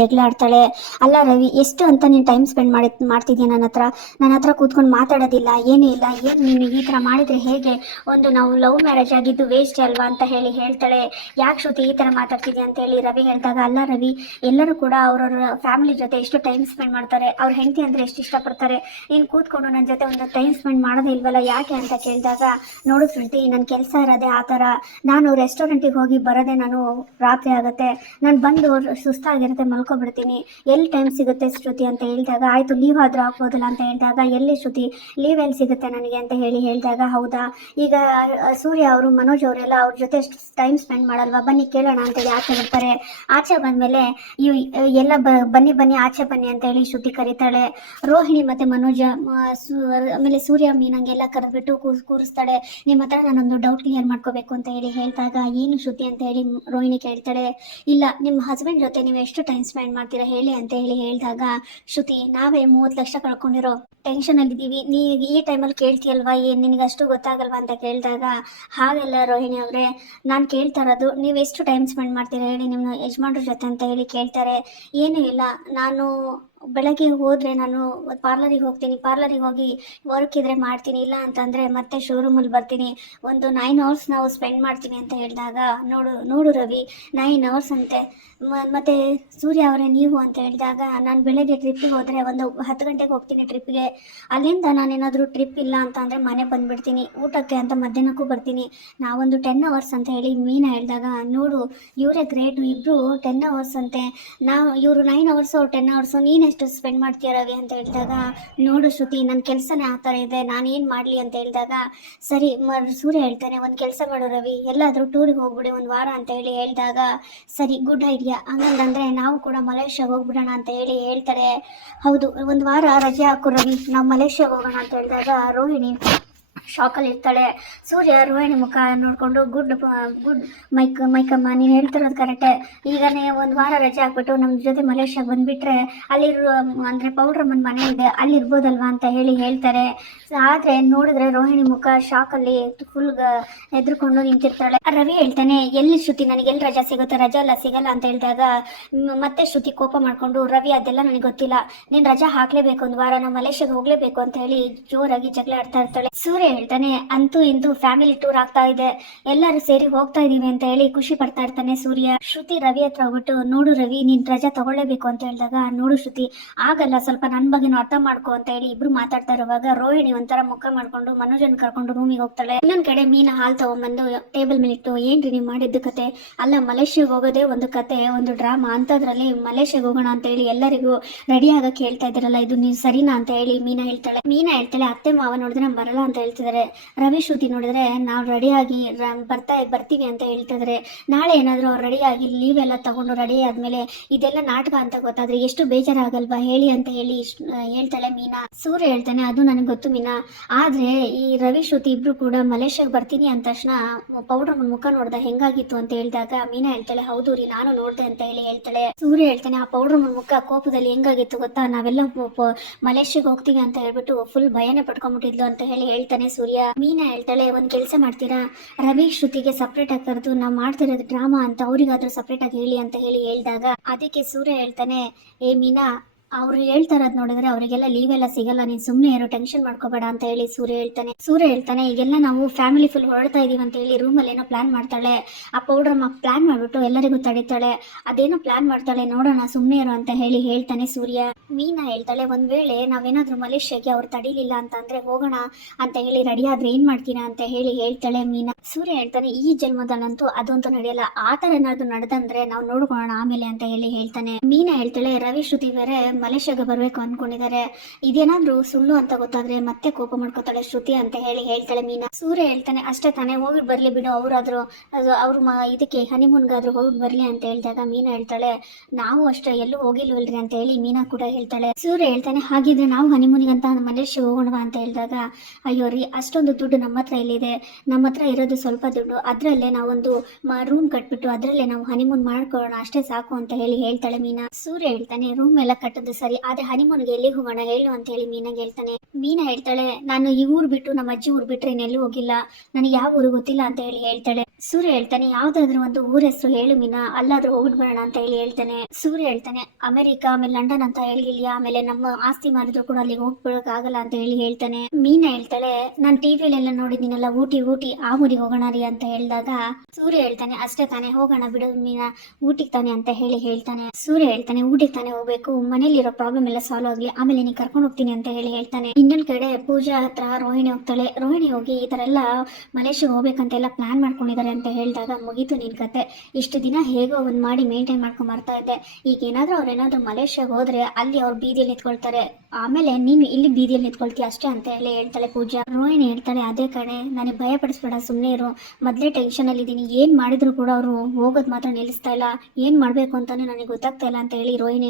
ಜಗಳ ಆಡ್ತಾಳೆ ಅಲ್ಲ ರವಿ, ಎಷ್ಟು ಅಂತ ನೀನು ಟೈಮ್ ಸ್ಪೆಂಡ್ ಮಾಡಿ, ಮಾಡ್ತಿದ್ಯಾ ನನ್ನ ಹತ್ರ? ನನ್ನ ಹತ್ರ ಕೂತ್ಕೊಂಡು ಮಾತಾಡೋದಿಲ್ಲ, ಏನೂ ಇಲ್ಲ, ಏನು ನೀನು ಈ ತರ ಮಾಡಿದ್ರೆ ಹೇಗೆ? ಒಂದು ನಾವು ಲವ್ ಮ್ಯಾರೇಜ್ ಆಗಿದ್ದು ವೇಸ್ಟ್ ಅಲ್ವಾ ಅಂತ ಹೇಳಿ ಹೇಳ್ತಾಳೆ. ಯಾಕೆ ಶ್ರುತಿ ಈ ತರ ಮಾತಾಡ್ತಿದ್ಯಾ ಅಂತ ಹೇಳಿ ರವಿ ಹೇಳಿದಾಗ, ಅಲ್ಲ ರವಿ, ಎಲ್ಲರೂ ಕೂಡ ಅವ್ರವ್ರ ಫ್ಯಾಮಿಲಿ ಜೊತೆ ಎಷ್ಟು ಟೈಮ್ ಸ್ಪೆಂಡ್ ಮಾಡ್ತಾರೆ? ಅವ್ರ ಹೆಂಡತಿ ಅಂದ್ರೆ ಎಷ್ಟು ಇಷ್ಟಪಡ್ತಾರೆ? ನೀನು ಕೂತ್ಕೊಂಡು ನನ್ನ ಜೊತೆ ಒಂದು ಟೈಮ್ ಸ್ಪೆಂಡ್ ಮಾಡೋದೇ ಇಲ್ವಲ್ಲ, ಯಾಕೆ ಅಂತ ಕೇಳಿದಾಗ, ನೋಡು ಶ್ರುತಿ, ನನ್ ಕೆಲಸ ಇರೋದೇ ಆ ತರ ನಾನು ರೆಸ್ಟೋರೆಂಟಿಗೆ ಹೋಗಿ ಬರೋದೇ ನಾನು ರಾತ್ರಿ ಆಗುತ್ತೆ. ನಾನು ಬಂದು ಸುಸ್ತಾಗಿರುತ್ತೆ ಮಲ್ಕೊಬಿಡ್ತೀನಿ ಎಲ್ಲಿ ಟೈಮ್ ಸಿಗುತ್ತೆ ಶ್ರುತಿ ಅಂತ ಹೇಳಿದಾಗ, ಆಯಿತು ಲೀವ್ ಆದರೂ ಹಾಕ್ಬೋದಲ್ಲ ಅಂತ ಹೇಳಿದಾಗ, ಎಲ್ಲಿ ಶ್ರುತಿ? ಲೀವ್ ಎಲ್ಲಿ ಸಿಗುತ್ತೆ ನನಗೆ? ಅಂತ ಹೇಳಿ ಹೇಳಿದಾಗ, ಹೌದಾ? ಈಗ ಸೂರ್ಯ ಅವರು, ಮನೋಜ್ ಅವರೆಲ್ಲ ಅವ್ರ ಜೊತೆ ಟೈಮ್ ಸ್ಪೆಂಡ್ ಮಾಡಲ್ವಾ? ಬನ್ನಿ, ಕೇಳೋಣ ಅಂತೇಳಿ ಆಚೆ ಬರ್ತಾರೆ. ಆಚೆ ಬಂದಮೇಲೆ ಇವ್ ಎಲ್ಲ ಬನ್ನಿ ಬನ್ನಿ, ಆಚೆ ಬನ್ನಿ ಅಂತ ಹೇಳಿ ಶ್ರುತಿ ಕರೀತಾಳೆ. ರೋಹಿಣಿ ಮತ್ತೆ ಮನೋಜ ಆಮೇಲೆ ಸೂರ್ಯ ಮೀನಂಗೆಲ್ಲ ಕರೆದ್ಬಿಟ್ಟು ಕೂರಿಸ್ತಾಳೆ. ನಿಮ್ಮ ಹತ್ರ ನಾನೊಂದು ಡೌಟ್ ಕ್ಲಿಯರ್ ಮಾಡ್ಕೋಬೇಕು ಅಂತ ಹೇಳಿ ಹೇಳಿದಾಗ, ಏನು ಶ್ರುತಿ? ಅಂತ ಹೇಳಿ ರೋಹಿಣಿ ಕೇಳ್ತಾಳೆ. ಇಲ್ಲ, ನಿಮ್ಮ ಹಸ್ಬೆಂಡ್ ಜೊತೆ ನೀವು ಎಷ್ಟು ಟೈಮ್ ಸ್ಪೆಂಡ್ ಮಾಡ್ತೀರಾ ಹೇಳಿ ಅಂತ ಹೇಳಿ ಹೇಳಿದಾಗ, ಶ್ರುತಿ, ನಾವೇ ಮೂವತ್ತು ಲಕ್ಷ ಕಳ್ಕೊಂಡಿರೋ ಟೆನ್ಷನ್ ಅಲ್ಲಿ ಇದ್ದೀವಿ ನೀ ಈ ಟೈಮಲ್ಲಿ ಕೇಳ್ತೀಯಲ್ವಾ? ಏನ್ ನಿನಗೆ ಅಷ್ಟು ಗೊತ್ತಾಗಲ್ವಾ ಅಂತ ಕೇಳಿದಾಗ, ಹಾಗೆಲ್ಲ ರೋಹಿಣಿ ಅವ್ರೆ, ನಾನು ಕೇಳ್ತಾ ಇರೋದು, ನೀವು ಎಷ್ಟು ಟೈಮ್ ಸ್ಪೆಂಡ್ ಮಾಡ್ತೀರಾ ಹೇಳಿ ನಿಮ್ಮ ಯಜಮಾನ್ರ ಜೊತೆ ಅಂತ ಹೇಳಿ ಕೇಳ್ತಾರೆ. ಏನೂ ಇಲ್ಲ. ನಾನು ಬೆಳಗ್ಗೆ ಹೋದರೆ ನಾನು ಪಾರ್ಲರಿಗೆ ಹೋಗ್ತೀನಿ ಪಾರ್ಲರಿಗೆ ಹೋಗಿ ವರ್ಕ್ ಇದ್ರೆ ಮಾಡ್ತೀನಿ, ಇಲ್ಲ ಅಂತಂದರೆ ಮತ್ತೆ ಶೋರೂಮಲ್ಲಿ ಬರ್ತೀನಿ. ಒಂದು ನೈನ್ ಅವರ್ಸ್ ನಾವು ಸ್ಪೆಂಡ್ ಮಾಡ್ತೀನಿ ಅಂತ ಹೇಳಿದಾಗ, ನೋಡು ನೋಡು ರವಿ ನೈನ್ ಅವರ್ಸ್ ಅಂತೆ. ಮತ್ತೆ ಸೂರ್ಯ ಅವರೇ ನೀವು ಅಂತ ಹೇಳಿದಾಗ, ನಾನು ಬೆಳಗ್ಗೆ ಟ್ರಿಪ್ಪಿಗೆ ಹೋದರೆ ಒಂದು ಹತ್ತು ಗಂಟೆಗೆ ಹೋಗ್ತೀನಿ ಟ್ರಿಪ್ಗೆ ಅಲ್ಲಿಂದ ನಾನೇನಾದರೂ ಟ್ರಿಪ್ ಇಲ್ಲ ಅಂತ ಅಂದರೆ ಮನೆ ಬಂದುಬಿಡ್ತೀನಿ, ಊಟಕ್ಕೆ ಅಂತ ಮಧ್ಯಾಹ್ನಕ್ಕೂ ಬರ್ತೀನಿ. ನಾವೊಂದು ಟೆನ್ ಅವರ್ಸ್ ಅಂತ ಹೇಳಿ ಮೀನು ಹೇಳಿದಾಗ, ನೋಡು, ಇವರೇ ಗ್ರೇಟ್ ಇಬ್ರು ಟೆನ್ ಅವರ್ಸ್ ಅಂತೆ. ನಾವು, ಇವರು ನೈನ್ ಅವರ್ಸು ಟೆನ್ ಅವರ್ಸು ನೀನೆಷ್ಟು ಸ್ಪೆಂಡ್ ಮಾಡ್ತೀಯ ರವಿ ಅಂತ ಹೇಳಿದಾಗ, ನೋಡು ಶ್ರುತಿ ನನ್ನ ಕೆಲಸನೇ ಆ ಥರ ಇದೆ, ನಾನು ಏನು ಮಾಡಲಿ ಅಂತ ಹೇಳಿದಾಗ, ಸರಿ ಸೂರ್ಯ ಹೇಳ್ತಾನೆ, ಒಂದು ಕೆಲಸ ಮಾಡು ರವಿ, ಎಲ್ಲಾದರೂ ಟೂರಿಗೆ ಹೋಗ್ಬಿಡಿ, ಒಂದು ವಾರ ಅಂತ ಹೇಳಿ ಹೇಳಿದಾಗ, ಸರಿ ಗುಡ್ ಐಡಿಯಾ ಹಂಗಂದ್ರೆ ನಾವು ಕೂಡ ಮಲೇಷ್ಯಾ ಹೋಗ್ಬಿಡೋಣ ಅಂತ ಹೇಳಿ ಹೇಳ್ತಾರೆ. ಹೌದು, ಒಂದು ವಾರ ರಜೆ ಹಾಕು ರವಿ, ನಾವು ಮಲೇಷ್ಯಾಗೆ ಹೋಗೋಣ ಅಂತ ಹೇಳಿದಾಗ, ರೋಹಿಣಿ ಶಾಕಲ್ಲಿ ಇರ್ತಾಳೆ ಸೂರ್ಯ ರೋಹಿಣಿ ಮುಖ ನೋಡಿಕೊಂಡು, ಗುಡ್ ಗುಡ್ ಮೈಕ್, ಮೈಕಮ್ಮ, ನೀನು ಹೇಳ್ತಿರೋದು ಕರೆಕ್ಟೇ. ಈಗ ಒಂದು ವಾರ ರಜೆ ಹಾಕ್ಬಿಟ್ಟು ನಮ್ಮ ಜೊತೆ ಮಲೇಷ್ಯಾಗೆ ಬಂದುಬಿಟ್ರೆ, ಅಲ್ಲಿರೋ, ಅಂದರೆ ಪೌಡ್ರಮ್ಮನ ಮನೆ ಇದೆ ಅಲ್ಲಿ ಇರ್ಬೋದಲ್ವಾ ಅಂತ ಹೇಳಿ ಹೇಳ್ತಾರೆ. ಆದರೆ ನೋಡಿದ್ರೆ ರೋಹಿಣಿ ಮುಖ ಶಾಕಲ್ಲಿ ಫುಲ್ ಎದ್ರುಕೊಂಡು ನಿಂತಿರ್ತಾಳೆ. ರವಿ ಹೇಳ್ತಾನೆ, ಎಲ್ಲಿ ಶ್ರುತಿ, ನನಗೆ ಎಲ್ಲಿ ರಜಾ ಸಿಗುತ್ತೆ? ರಜಾ ಎಲ್ಲ ಸಿಗಲ್ಲ ಅಂತ ಹೇಳಿದಾಗ ಮತ್ತೆ ಶ್ರುತಿ ಕೋಪ ಮಾಡಿಕೊಂಡು, ರವಿ, ಅದೆಲ್ಲ ನನಗೆ ಗೊತ್ತಿಲ್ಲ. ನೀನು ರಜಾ ಹಾಕ್ಲೇಬೇಕು ಒಂದು ವಾರ ನಮ್ಮ ಮಲೇಷ್ಯಾಗೆ ಹೋಗ್ಲೇಬೇಕು ಅಂತ ಹೇಳಿ ಜೋರಾಗಿ ಜಗಳ ಆಡ್ತಾ ಇರ್ತಾಳೆ. ಸೂರ್ಯ ಹೇಳ್ತಾನೆ, ಅಂತೂ ಇಂತೂ ಫ್ಯಾಮಿಲಿ ಟೂರ್ ಆಗ್ತಾ ಇದೆ. ಎಲ್ಲರೂ ಸೇರಿ ಹೋಗ್ತಾ ಇದೀವಿ ಅಂತ ಹೇಳಿ ಖುಷಿ ಪಡ್ತಾ ಇರ್ತಾನೆ ಸೂರ್ಯ. ಶ್ರುತಿ ರವಿ ಹತ್ರ ಹೋಗ್ಬಿಟ್ಟು, ನೋಡು ರವಿ, ನೀನ್ ರಜಾ ತಗೊಳ್ಳೇಬೇಕು ಅಂತ ಹೇಳಿದಾಗ, ನೋಡು ಶ್ರುತಿ, ಆಗಲ್ಲ, ಸ್ವಲ್ಪ ನನ್ನ ಬಗ್ಗೆ ಅರ್ಥ ಮಾಡ್ಕೊ ಅಂತ ಹೇಳಿ ಇಬ್ರು ಮಾತಾಡ್ತಾ ಇರುವಾಗ ರೋಹಿಣಿ ಒಂಥರ ಮುಖ ಮಾಡ್ಕೊಂಡು ಮನೋಜನ್ ಕರ್ಕೊಂಡು ರೂಮಿಗೆ ಹೋಗ್ತಾಳೆ. ಇನ್ನೊಂದ್ ಕಡೆ ಮೀನ ಹಾಲ್ ತಗೊಂಡ್ಬಂದು ಟೇಬಲ್ ಮೇಲೆ ಇಟ್ಟು, ಏನ್ರಿ ನೀವು ಮಾಡಿದ್ದು ಕತೆ? ಅಲ್ಲ, ಮಲೇಷ್ಯಾಗ ಹೋಗೋದೇ ಒಂದು ಕತೆ, ಒಂದು ಡ್ರಾಮಾ ಅಂತದ್ರಲ್ಲಿ ಮಲೇಷ್ಯಾಗ ಹೋಗೋಣ ಅಂತ ಹೇಳಿ ಎಲ್ಲರಿಗೂ ರೆಡಿ ಆಗಕ್ಕೆ ಹೇಳ್ತಾ ಇದ್ದೀರಲ್ಲ, ಇದು ನೀವು ಸರಿನಾ? ಅಂತ ಹೇಳಿ ಮೀನಾ ಹೇಳ್ತಾಳೆ. ಮೀನಾ ಹೇಳ್ತಾಳೆ, ಅತ್ತೆ ಮಾವ ನೋಡಿದ್ರೆ ಬರಲ್ಲ ಅಂತ ಹೇಳ್ತಿದ್ದಾರೆ ರವಿ ಶ್ರುತಿ ನೋಡಿದ್ರೆ, ನಾವು ರೆಡಿಯಾಗಿ ಬರ್ತಾ ಬರ್ತೀವಿ ಅಂತ ಹೇಳ್ತಿದ್ದಾರೆ. ನಾಳೆ ಏನಾದರೂ ಅವ್ರು ರೆಡಿಯಾಗಿ ಲೀವ್ ಎಲ್ಲ ತಗೊಂಡು ರೆಡಿ ಆದ್ಮೇಲೆ ಇದೆಲ್ಲ ನಾಟಕ ಅಂತ ಗೊತ್ತಾದ್ರೆ ಎಷ್ಟು ಬೇಜಾರಾಗಲ್ವಾ ಹೇಳಿ ಅಂತ ಹೇಳಿ ಹೇಳ್ತಾಳೆ ಮೀನಾ. ಸೂರ್ಯ ಹೇಳ್ತಾನೆ, ಅದು ನನಗೆ ಗೊತ್ತು ಮೀನಾ. ಆದ್ರೆ ಈ ರವಿ ಶ್ರುತಿ ಇಬ್ರು ಕೂಡ ಮಲೇಷ್ಯಾಗೆ ಬರ್ತೀನಿ ಅಂದ ತಕ್ಷಣ ಪೌಡರ್ ಮುಖ ನೋಡ್ದ ಹೆಂಗಾಗಿತ್ತು ಅಂತ ಹೇಳಿದಾಗ ಮೀನಾ ಹೇಳ್ತಾಳೆ, ಹೌದು ರೀ, ನಾನು ನೋಡ್ದೆ ಅಂತ ಹೇಳಿ ಹೇಳ್ತಾಳೆ. ಸೂರ್ಯ ಹೇಳ್ತಾನೆ, ಆ ಪೌಡರ್ ಮುಖ ಕೋಪದಲ್ಲಿ ಹೆಂಗಾಗಿತ್ತು ಗೊತ್ತಾ? ನಾವೆಲ್ಲ ಮಲೇಷ್ಯಾಗೆ ಹೋಗ್ತೀವಿ ಅಂತ ಹೇಳ್ಬಿಟ್ಟು ಫುಲ್ ಭಯನೇ ಪಡ್ಕೊಂಡ್ಬಿಟ್ಟಿದ್ಲು ಅಂತ ಹೇಳಿ ಹೇಳ್ತಾನೆ ಸೂರ್ಯ, ಮೀನಾ ಹೇಳ್ತಾಳೆ, ಒಂದ್ ಕೆಲಸ ಮಾಡ್ತೀರಾ? ರವಿ ಶ್ರುತಿಗೆ ಸಪ್ರೇಟ್ ಆಗಿ ಕರೆದು ನಾವು ಮಾಡ್ತಿರೋದು ಡ್ರಾಮಾ ಅಂತ ಅವ್ರಿಗಾದ್ರೂ ಸಪ್ರೇಟ್ ಆಗಿ ಹೇಳಿ ಅಂತ ಹೇಳಿ ಹೇಳಿದಾಗ, ಅದಕ್ಕೆ ಸೂರ್ಯ ಹೇಳ್ತಾನೆ, ಏ ಮೀನಾ ಅವ್ರು ಹೇಳ್ತಾರದ್ ನೋಡಿದ್ರೆ ಅವರಿಗೆಲ್ಲ ಲೀವ್ ಎಲ್ಲ ಸಿಗಲ್ಲ, ನೀನ್ ಸುಮ್ನೆ ಇರೋ ಟೆನ್ಷನ್ ಮಾಡ್ಕೋಬೇಡ ಅಂತ ಹೇಳಿ ಸೂರ್ಯ ಹೇಳ್ತಾನೆ. ಸೂರ್ಯ ಹೇಳ್ತಾನೆ, ಈಗೆಲ್ಲ ನಾವು ಫ್ಯಾಮಿಲಿ ಫುಲ್ ಹೊರಡ್ತಾ ಇದೀವಿ ಅಂತ ಹೇಳಿ ರೂಮಲ್ಲಿ ಏನೋ ಪ್ಲಾನ್ ಮಾಡ್ತಾಳೆ. ಆ ಪೌಡರ್ ಪ್ಲಾನ್ ಮಾಡ್ಬಿಟ್ಟು ಎಲ್ಲರಿಗೂ ತಡಿತಾಳೆ. ಅದೇನೋ ಪ್ಲಾನ್ ಮಾಡ್ತಾಳೆ ನೋಡೋಣ, ಸುಮ್ನೆ ಇರೋ ಅಂತ ಹೇಳಿ ಹೇಳ್ತಾನೆ ಸೂರ್ಯ. ಮೀನಾ ಹೇಳ್ತಾಳೆ, ಒಂದ್ ವೇಳೆ ನಾವೇನಾದ್ರೂ ಮಲೇಷ್ಯಾಗೆ ಅವ್ರು ತಡಿಲಿಲ್ಲ ಅಂತಂದ್ರೆ ಹೋಗೋಣ ಅಂತ ಹೇಳಿ ರೆಡಿ ಆದ್ರೆ ಏನ್ ಮಾಡ್ತೀರಾ ಅಂತ ಹೇಳಿ ಹೇಳ್ತಾಳೆ ಮೀನಾ. ಸೂರ್ಯ ಹೇಳ್ತಾನೆ, ಈ ಜನ್ಮದಲ್ಲಂತೂ ಅದಂತೂ ನಡೆಯಲ್ಲ. ಆ ತರ ಏನಾದ್ರು ನಡೆದಂದ್ರೆ ನಾವು ನೋಡ್ಕೊಳ್ಳೋಣ ಆಮೇಲೆ ಅಂತ ಹೇಳಿ ಹೇಳ್ತಾನೆ. ಮೀನಾ ಹೇಳ್ತಾಳೆ, ರವಿ ಶ್ರುತಿ ಬೇರೆ ಮಲೇಷ್ಯಾಗೆ ಬರ್ಬೇಕು ಅನ್ಕೊಂಡಿದ್ದಾರೆ ಇದೇನಾದ್ರು ಸುಳ್ಳು ಅಂತ ಗೊತ್ತಾದ್ರೆ ಮತ್ತೆ ಕೋಪ ಮಾಡ್ಕೋತಾಳೆ ಶ್ರುತಿ ಅಂತ ಹೇಳಿ ಹೇಳ್ತಾಳೆ ಮೀನಾ. ಸೂರ್ಯ ಹೇಳ್ತಾನೆ, ಅಷ್ಟೇ ತಾನೇ, ಹೋಗಿ ಬರ್ಲಿ ಬಿಡು, ಅವ್ರಾದ್ರು ಅವ್ರ ಇದಕ್ಕೆ ಹನಿಮೂನ್ಗಾದ್ರೂ ಹೋಗಿ ಬರ್ಲಿ ಅಂತ ಹೇಳಿದಾಗ ಮೀನಾ ಹೇಳ್ತಾಳೆ, ನಾವು ಅಷ್ಟೇ, ಎಲ್ಲೂ ಹೋಗಿಲ್ವಲ್ರಿ ಅಂತ ಹೇಳಿ ಮೀನಾ ಕೂಡ ಹೇಳ್ತಾಳೆ. ಸೂರ್ಯ ಹೇಳ್ತಾನೆ, ಹಾಗಿದ್ರೆ ನಾವು ಅಂತ ಮಲೇಷ್ಯಾ ಹೋಗೋಣವಾ ಅಂತ ಹೇಳಿದಾಗ, ಅಯ್ಯೋ ರೀ, ಅಷ್ಟೊಂದು ದುಡ್ಡು ನಮ್ಮ ಹತ್ರ ಇಲ್ಲಿದೆ ನಮ್ಮ ಹತ್ರ ಇರೋದು ಸ್ವಲ್ಪ ದುಡ್ಡು, ಅದ್ರಲ್ಲೇ ನಾವೊಂದು ರೂಮ್ ಕಟ್ಬಿಟ್ಟು ಅದರಲ್ಲೇ ನಾವು ಹನಿಮೂನ್ ಮಾಡ್ಕೊಳ್ಳೋಣ, ಅಷ್ಟೇ ಸಾಕು ಅಂತ ಹೇಳಿ ಹೇಳ್ತಾಳೆ ಮೀನಾ. ಸೂರ್ಯ ಹೇಳ್ತಾನೆ ರೂಮ್ ಎಲ್ಲ ಕಟ್ಟಿದ ಸರಿ, ಆದ್ರೆ ಹನಿಮೂನ್ಗೆ ಎಲ್ಲಿ ಹೋಗೋಣ? ಹೇಳು ಅಂತ ಹೇಳಿ ಮೀನಾ ಹೇಳ್ತಾನೆ. ಮೀನಾ ಹೇಳ್ತಾಳೆ, ನಾನು ಈ ಊರ್ ಬಿಟ್ಟು, ನಮ್ಮ ಅಜ್ಜಿ ಊರ್ ಬಿಟ್ರೆ ಇನ್ನೆಲ್ಲೂ ಹೋಗಿಲ್ಲ? ನನಗೆ ಯಾವ ಊರು ಗೊತ್ತಿಲ್ಲ ಅಂತ ಹೇಳಿ ಹೇಳ್ತಾಳೆ. ಸೂರ್ಯ ಹೇಳ್ತಾನೆ, ಯಾವ್ದಾದ್ರು ಒಂದು ಊರ ಹೆಸರು ಹೇಳು ಮೀನಾ, ಅಲ್ಲಾದ್ರೂ ಹೋಗ್ಬಿಡ್ಬೇಡ ಅಂತ ಹೇಳಿ ಹೇಳ್ತಾನೆ. ಸೂರ್ಯ ಹೇಳ್ತಾನೆ, ಅಮೆರಿಕ, ಆಮೇಲೆ ಲಂಡನ್ ಅಂತ ಹೇಳಿಲ್ಲ ಆಮೇಲೆ ನಮ್ಮ ಆಸ್ತಿ ಮಾಡಿದ್ರು ಕೂಡ ಅಲ್ಲಿ ಹೋಗ್ಬಿಡಕ್ ಆಗಲ್ಲ ಅಂತ ಹೇಳಿ ಹೇಳ್ತಾನೆ. ಮೀನಾ ಹೇಳ್ತಾಳೆ, ನಾನು ಟಿವಿಲೆಲ್ಲ ನೋಡಿದೀನಲ್ಲ ಊಟಿ ಊಟಿ, ಆ ಊರಿಗೆ ಹೋಗೋಣ ರೀ ಅಂತ ಹೇಳಿದಾಗ ಸೂರ್ಯ ಹೇಳ್ತಾನೆ, ಅಷ್ಟೇ ತಾನೆ, ಹೋಗೋಣ ಬಿಡು ಮೀನಾ, ಊಟಿಗೆ ತಾನೆ ಅಂತ ಹೇಳಿ ಹೇಳ್ತಾನೆ. ಸೂರ್ಯ ಹೇಳ್ತಾನೆ, ಊಟಿಗೆ ತಾನೆ ಹೋಗ್ಬೇಕು ಮನೇಲಿರೋ ಪ್ರಾಬ್ಲಮ್ ಎಲ್ಲ ಸಾಲ್ವ್ ಆಗಲಿ, ಆಮೇಲೆ ನೀನು ಕರ್ಕೊಂಡು ಹೋಗ್ತೀನಿ ಅಂತ ಹೇಳಿ ಹೇಳ್ತಾನೆ. ಇನ್ನೊಂದ್ ಕಡೆ ಪೂಜಾ ಹತ್ರ ರೋಹಿಣಿ ಹೋಗ್ತಾಳೆ. ರೋಹಿಣಿ ಹೋಗಿ ಈ ತರ ಎಲ್ಲ ಮಲೇಷ್ಯಾಗ ಹೋಗ್ಬೇಕಂತೆಲ್ಲ ಪ್ಲಾನ್ ಮಾಡ್ಕೊಂಡಿದ್ದಾರೆ ಅಂತ ಹೇಳಿದಾಗ ಮುಗೀತು ನಿನ್ ಕತೆ. ಇಷ್ಟು ದಿನ ಹೇಗೋ ಒಂದ್ ಮಾಡಿ ಮೇಂಟೈನ್ ಮಾಡ್ಕೊಂಡ್ ಬರ್ತಾ ಇದ್ದೆ. ಈಗ ಏನಾದ್ರೂ ಅವ್ರು ಏನಾದ್ರೂ ಮಲೇಷ್ಯಾಗ ಹೋದ್ರೆ ಅಲ್ಲಿ ಅವ್ರು ಬೀದಿಯಲ್ಲಿ ನಿಂತ್ಕೊಳ್ತಾರೆ. ಆಮೇಲೆ ನೀನು ಇಲ್ಲಿ ಬೀದಿಯಲ್ಲಿ ನಿಂತ್ಕೊಳ್ತೀಯ ಅಷ್ಟೇ ಅಂತ ಹೇಳಿ ಹೇಳ್ತಾಳೆ ಪೂಜಾ. ರೋಹಿಣಿ ಹೇಳ್ತಾಳೆ, ಅದೇ ಕಣೆ, ನನಗೆ ಭಯ ಪಡಿಸ್ಬೇಡ ಸುಮ್ಮನೆ ಇರು. ಮೊದಲೇ ಟೆನ್ಷನ್ ಅಲ್ಲಿ ಇದ್ದೀನಿ ಏನ್ ಮಾಡಿದ್ರು ಕೂಡ ಅವರು ಹೋಗೋದು ಮಾತ್ರ ನಿಲ್ಲಿಸ್ತಾ ಇಲ್ಲ. ಏನ್ ಮಾಡ್ಬೇಕು ಅಂತಾನೆ ನನಗೆ ಗೊತ್ತಾಗ್ತಾ ಇಲ್ಲ ಅಂತ ಹೇಳಿ ರೋಹಿಣಿ